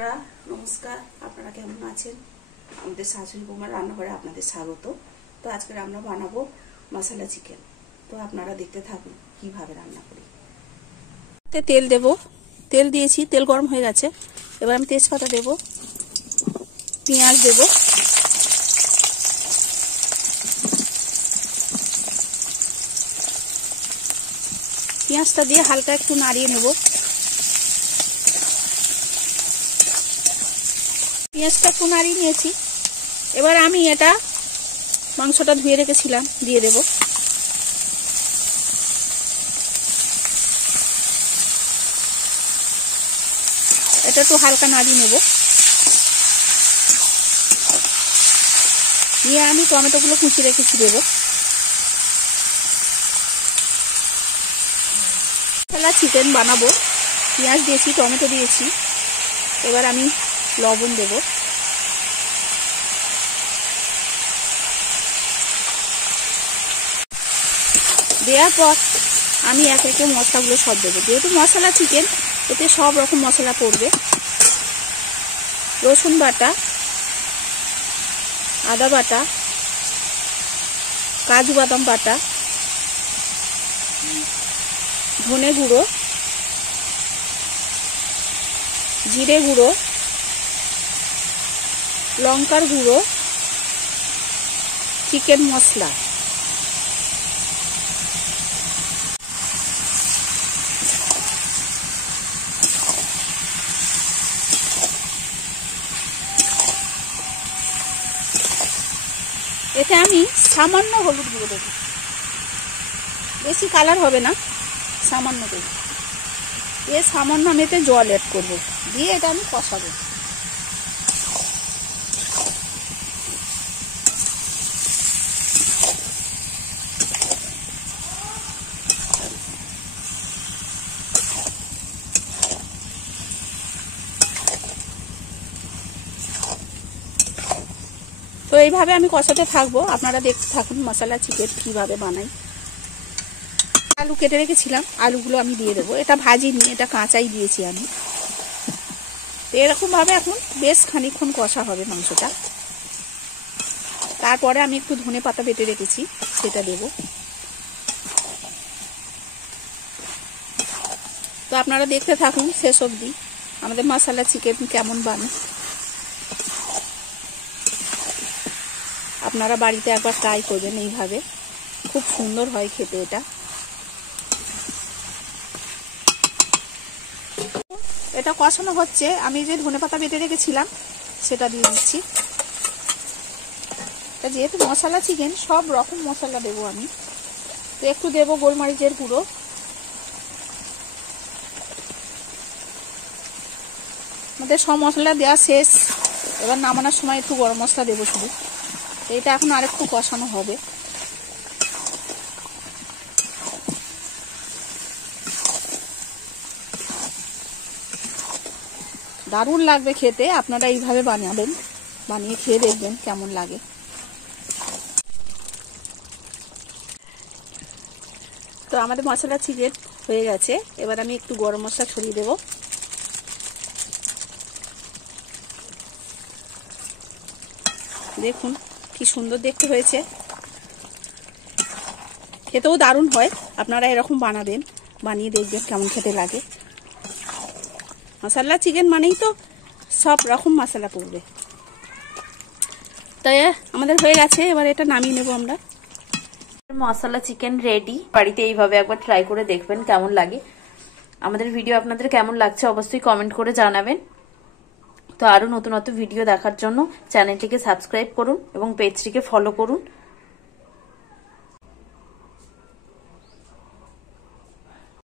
বন্ধুরা নমস্কার, আপনারা কেমন আছেন? আমাদের শাশুড়ি বৌমার রান্নাঘরে আপনাদের স্বাগত। তো আজকে আমরা বানাবো মশলা চিকেন। তো আপনারা দেখতে থাকুন কিভাবে রান্না করি। তেল দেব, তেল দিয়েছি, তেল গরম হয়ে গেছে। এবার আমি তেজপাতা দেব, পেঁয়াজ দেব, পেঁয়াজটা দিয়ে হালকা একটু নাড়িয়ে নেব। পেঁয়াজটা একটু নাড়িয়ে নিয়েছি। এবার আমি এটা মাংসটা ধুয়ে রেখেছিলাম দিয়ে দেব। এটা একটু হালকা নাড়িয়ে নেব। নিয়ে আমি টমেটোগুলো কুচি রেখেছি দেব। মশলা চিকেন বানাবো, পেঁয়াজ দিয়েছি, টমেটো দিয়েছি। এবার আমি লবণ দেব, দেওয়ার পর আমি এক একে মশলাগুলো সব দেবো। যেহেতু মশলা চিকেন, এতে সব রকম মশলা পড়বে। রসুন বাটা, আদা বাটা, কাজু বাদাম বাটা, ধনে গুঁড়ো, জিরে গুঁড়ো, লঙ্কার গুঁড়ো, চিকেন মশলা। এতে আমি সামান্য হলুদ গুঁড়ো দেব, বেশি কালার হবে না, সামান্য দেব। সামান্য আমি এতে জল অ্যাড করবো, দিয়ে এটা আমি কষাবো। তো এইভাবে আমি কষাতে থাকবো, আপনারা দেখতে থাকুন মশলা চিকেন কিভাবে বানাই। আলু কেটে রেখেছিলাম, আলুগুলো আমি দিয়ে দেবো। এটা ভাজিনি, এটা কাঁচাই দিয়েছি আমি। তো এরকম ভাবে এখন বেশ খানিকক্ষণ কষা হবে মাংসটা। তারপরে আমি একটু ধনে পাতা বেটে রেখেছি, সেটা দেব। তো আপনারা দেখতে থাকুন শেষ অবধি আমাদের মশলা চিকেন কেমন বানায়। আপনারা বাড়িতে একবার ট্রাই করবেন, এইভাবে খুব সুন্দর হয় খেতে। এটা কষানো হচ্ছে, আমি যে ধনেপাতা বেটে রেখেছিলাম সেটা দিয়ে দিচ্ছি। যেহেতু মশলা চিকেন, সব রকম মশলা দেবো আমি। তো একটু দেবো গোলমরিচের গুঁড়ো, আমাদের সব মশলা দেওয়া শেষ। এবার নামানোর সময় একটু গরম মশলা দেবো শুধু। এটা এখন আরেকটু কষানো হবে। দারুণ লাগবে খেতে, আপনারা এইভাবে বানাবেন, বানিয়ে খেয়ে দেখবেন কেমন লাগে। তো আমাদের মশলা চিকেন হয়ে গেছে। এবার আমি একটু গরম মশলা ছড়িয়ে দেব। দেখুন কি সুন্দর দেখতে হয়েছে, খেতেও দারুণ হয়। আপনারা এরকম বানাবেন, বানিয়ে দেখবেন কেমন খেতে লাগে। মশলা চিকেন মানেই তো সব রকম মশলা পড়বে। তাই আমাদের হয়ে গেছে, এবার এটা নামিয়ে নেব আমরা। মশলা চিকেন রেডি। বাড়িতে এইভাবে একবার ট্রাই করে দেখবেন কেমন লাগে। আমাদের ভিডিও আপনাদের কেমন লাগছে অবশ্যই কমেন্ট করে জানাবেন। তো আরো নতুন নতুন ভিডিও দেখার জন্য চ্যানেলটিকে সাবস্ক্রাইব করুন এবং পেজটিকে ফলো করুন।